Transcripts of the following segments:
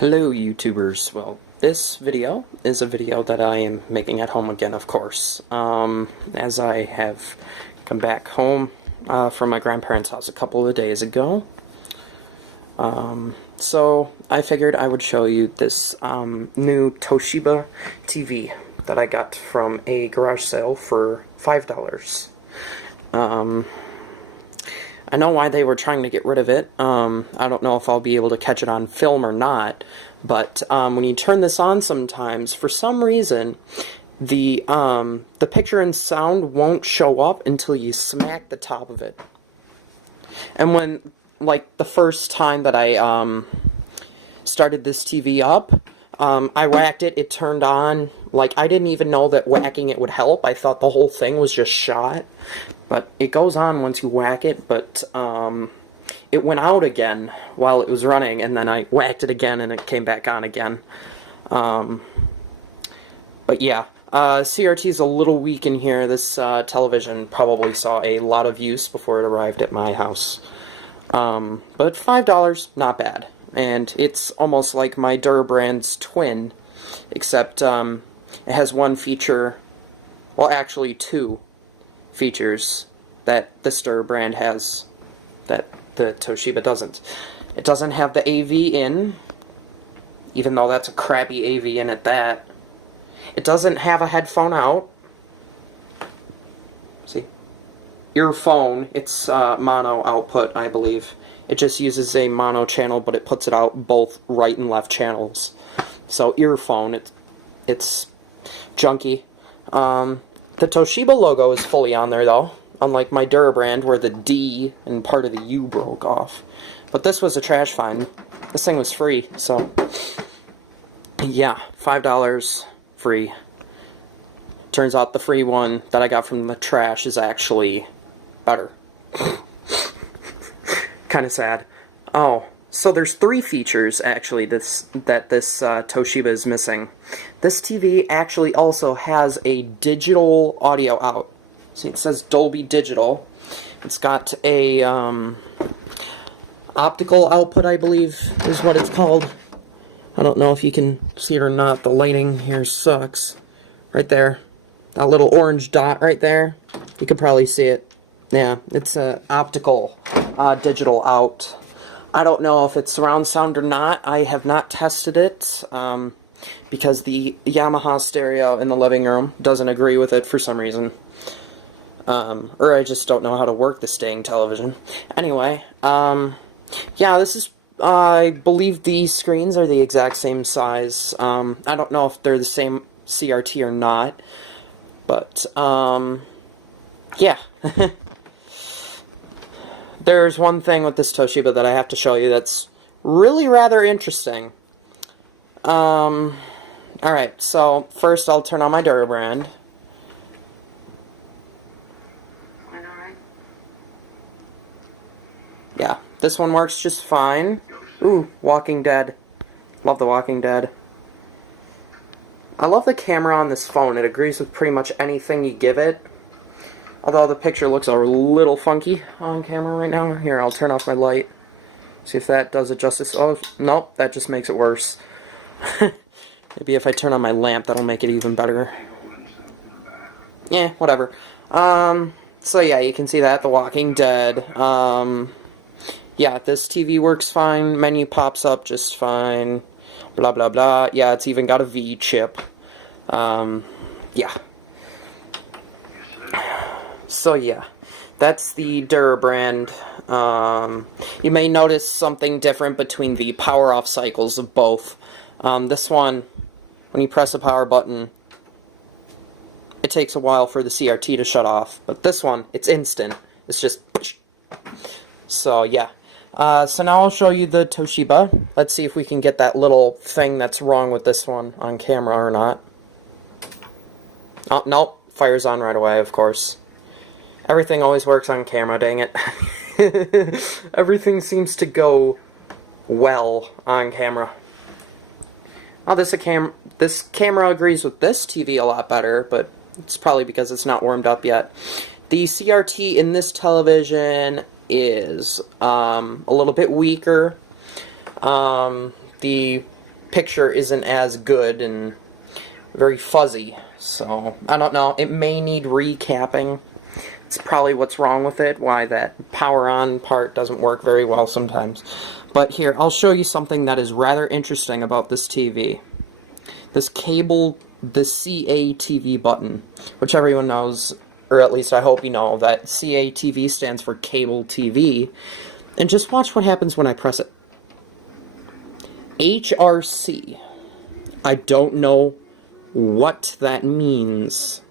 Hello YouTubers. Well, this video is a video that I am making at home again, of course. As I have come back home from my grandparents' house a couple of days ago. So I figured I would show you this new Toshiba TV that I got from a garage sale for $5. I know why they were trying to get rid of it. I don't know if I'll be able to catch it on film or not, but when you turn this on sometimes, for some reason, the picture and sound won't show up until you smack the top of it. And when, like, the first time that I started this TV up, I whacked it, it turned on. Like, I didn't even know that whacking it would help. I thought the whole thing was just shot. But it goes on once you whack it, but it went out again while it was running, and then I whacked it again and it came back on again. But yeah, CRT is a little weak in here. This television probably saw a lot of use before it arrived at my house. But $5, not bad. And it's almost like my Durabrand's twin, except it has one feature, well actually two features that the Durabrand has that the Toshiba doesn't. It doesn't have the AV in, even though that's a crappy AV in at that. It doesn't have a headphone out. See? Earphone, it's mono output, I believe. It just uses a mono channel, but it puts it out both right and left channels. So earphone, it's junky. The Toshiba logo is fully on there, though, unlike my Durabrand, where the D and part of the U broke off. But this was a trash find. This thing was free, so yeah, $5 free. Turns out the free one that I got from the trash is actually better. Kind of sad. Oh, so there's three features, actually, that this Toshiba is missing. This TV actually also has a digital audio out. See, it says Dolby Digital. It's got a optical output, I believe, is what it's called. I don't know if you can see it or not. The lighting here sucks. Right there. That little orange dot right there. You can probably see it. Yeah, it's an optical digital out. I don't know if it's surround sound or not. I have not tested it because the Yamaha stereo in the living room doesn't agree with it for some reason. Or I just don't know how to work this dang television. Anyway, yeah, this is, I believe these screens are the exact same size. I don't know if they're the same CRT or not, but, yeah. There's one thing with this Toshiba that I have to show you that's really rather interesting. Alright, so first I'll turn on my Durabrand. Yeah, this one works just fine. Ooh, Walking Dead. Love The Walking Dead. I love the camera on this phone. It agrees with pretty much anything you give it. Although the picture looks a little funky on camera right now. Here, I'll turn off my light. See if that does it justice. Oh, nope, that just makes it worse. Maybe if I turn on my lamp, that'll make it even better. Yeah, whatever. So yeah, you can see that, The Walking Dead. Yeah, this TV works fine. Menu pops up just fine. Blah, blah, blah. Yeah, it's even got a V chip. Yeah. So yeah, that's the Durabrand. You may notice something different between the power off cycles of both. This one, when you press the power button, it takes a while for the CRT to shut off. But this one, it's instant. It's just... So yeah. So now I'll show you the Toshiba. Let's see if we can get that little thing that's wrong with this one on camera or not. Oh, nope. Fire's on right away, of course. Everything always works on camera, dang it. Everything seems to go well on camera. Oh, this camera agrees with this TV a lot better, but it's probably because it's not warmed up yet. The CRT in this television is a little bit weaker. The picture isn't as good and very fuzzy. So, I don't know. It may need recapping. It's probably what's wrong with it, why that power on part doesn't work very well sometimes. But here, I'll show you something that is rather interesting about this TV. This cable, the CA TV button, which everyone knows, or at least I hope you know, that CA TV stands for cable TV. And just watch what happens when I press it. HRC. I don't know what that means.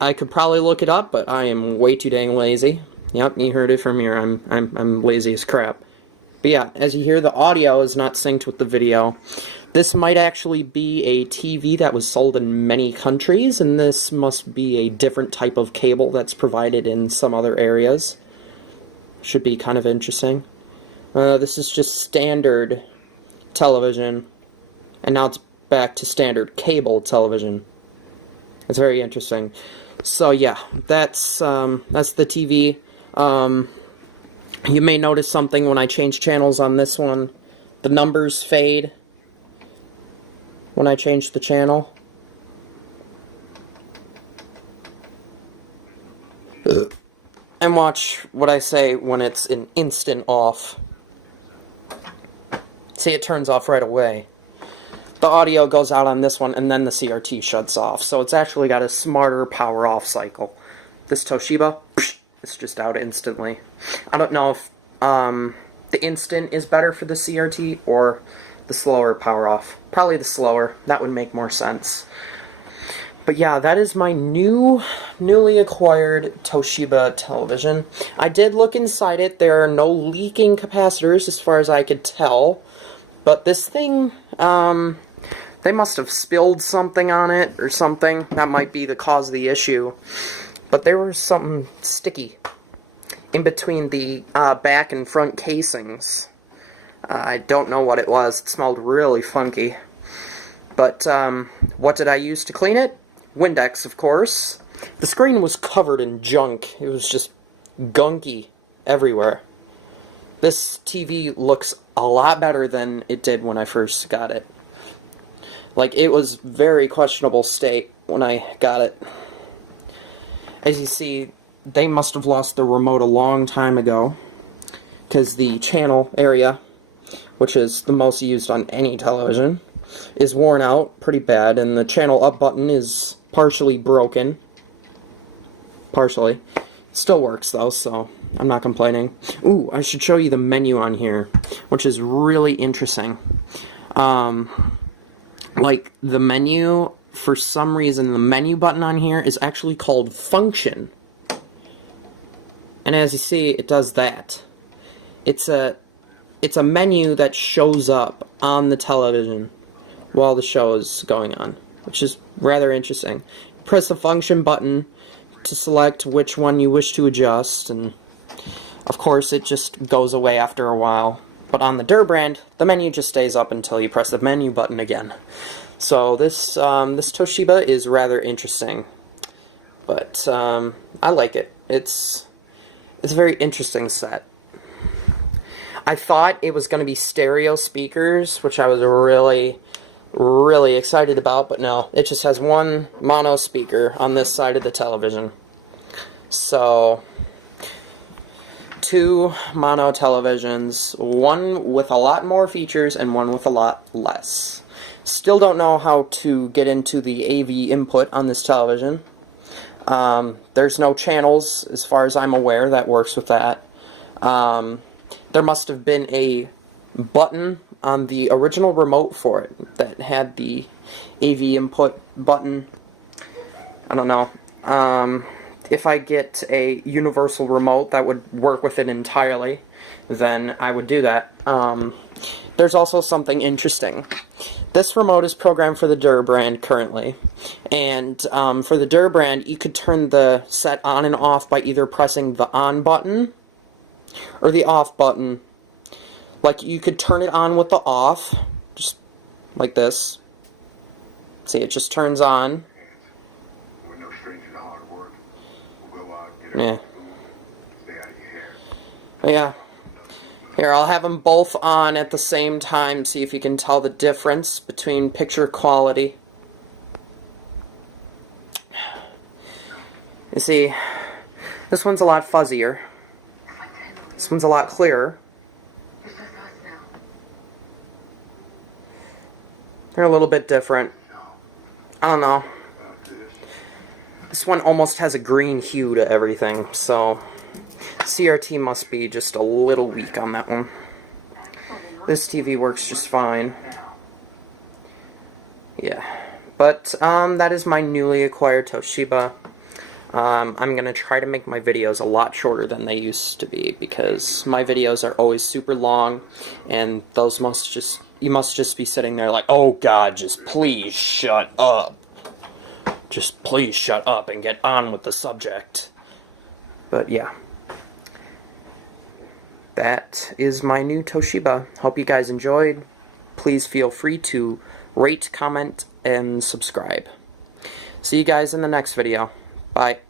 I could probably look it up, but I am way too dang lazy. Yep, you heard it from here. I'm lazy as crap. But yeah, as you hear, the audio is not synced with the video. This might actually be a TV that was sold in many countries, and this must be a different type of cable that's provided in some other areas. Should be kind of interesting. This is just standard television, and now it's back to standard cable television. It's very interesting. So yeah, that's the TV. You may notice something when I change channels on this one. The numbers fade when I change the channel. And watch what I say when it's an instant off. See, it turns off right away. The audio goes out on this one, and then the CRT shuts off. So it's actually got a smarter power off cycle. This Toshiba, it's just out instantly. I don't know if the instant is better for the CRT or the slower power off. Probably the slower. That would make more sense. But yeah, that is my newly acquired Toshiba television. I did look inside it. There are no leaking capacitors as far as I could tell. But this thing, they must have spilled something on it or something. That might be the cause of the issue. But there was something sticky in between the back and front casings. I don't know what it was. It smelled really funky. But what did I use to clean it? Windex, of course. The screen was covered in junk. It was just gunky everywhere. This TV looks a lot better than it did when I first got it. Like, it was very questionable state when I got it. As you see, they must have lost the remote a long time ago, because the channel area, which is the most used on any television, is worn out pretty bad, and the channel up button is partially broken. Partially. Still works though, so I'm not complaining. Ooh, I should show you the menu on here, which is really interesting. Like, the menu, for some reason, the menu button on here is actually called Function. And as you see, it does that. It's a menu that shows up on the television while the show is going on, which is rather interesting. Press the Function button to select which one you wish to adjust, and of course it just goes away after a while. But on the Durbrand, the menu just stays up until you press the menu button again. So this Toshiba is rather interesting, but I like it. It's a very interesting set. I thought it was going to be stereo speakers, which I was really excited about, but no, it just has one mono speaker on this side of the television. So, 2 mono televisions, one with a lot more features and one with a lot less. Still don't know how to get into the AV input on this television. There's no channels, as far as I'm aware, that works with that. There must have been a button on the original remote for it that had the AV input button. I don't know. If I get a universal remote that would work with it entirely, then I would do that. There's also something interesting. This remote is programmed for the Durbrand currently, and for the Durbrand, you could turn the set on and off by either pressing the on button or the off button. Like, you could turn it on with the off, just like this. See, it just turns on. Yeah. Here, I'll have them both on at the same time, see if you can tell the difference between picture quality. You see, this one's a lot fuzzier. This one's a lot clearer. They're a little bit different. I don't know. This one almost has a green hue to everything, so CRT must be just a little weak on that one. This TV works just fine. Yeah. But, that is my newly acquired Toshiba. I'm going to try to make my videos a lot shorter than they used to be, because my videos are always super long, and those you must just be sitting there like, oh god, just please shut up. Just please shut up and get on with the subject. But yeah. That is my new Toshiba. Hope you guys enjoyed. Please feel free to rate, comment, and subscribe. See you guys in the next video. Bye.